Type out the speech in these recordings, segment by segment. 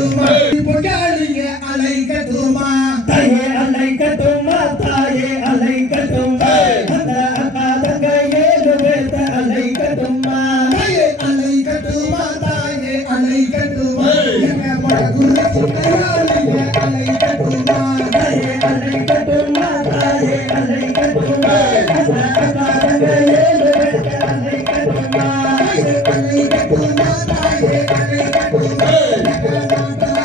तुम पुटालिए अलैक तुम ताये अलैक तुम ताये अलैक तुम हदा अकाद गए लुबेत अलैक तुम ताये अलैक तुम ताये अलैक तुम ये मैं बड़ा गुरु सुनया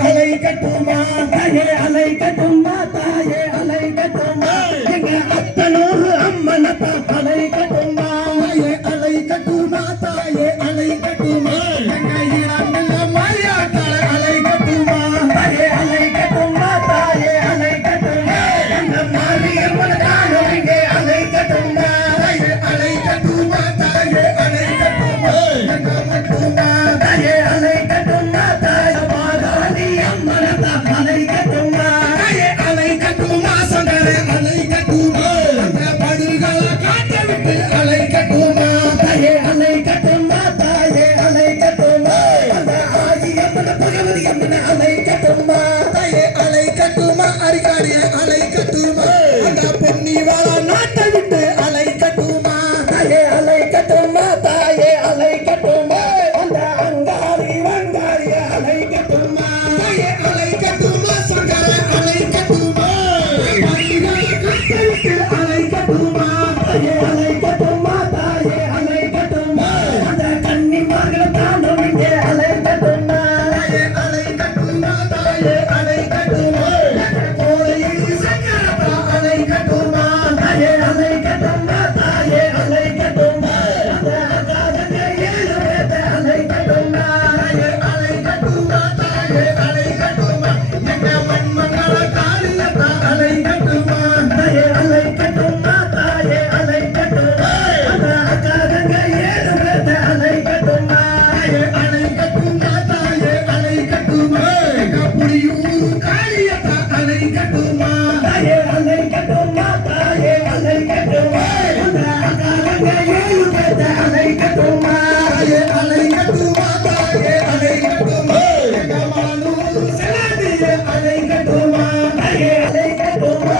அலை கட்டுமா தாயே அலை கட்டுமா தாயே அலை கட்டுமா கட்டுமா தாயே கல்லை கட்டுமா தாயே கல்லை கட்டுமா அலை கட்டுமா தாயே அலை கட்டுமா தாயே அலை கட்டுமா அலை கட்டுமா தாயே அலை கட்டுமா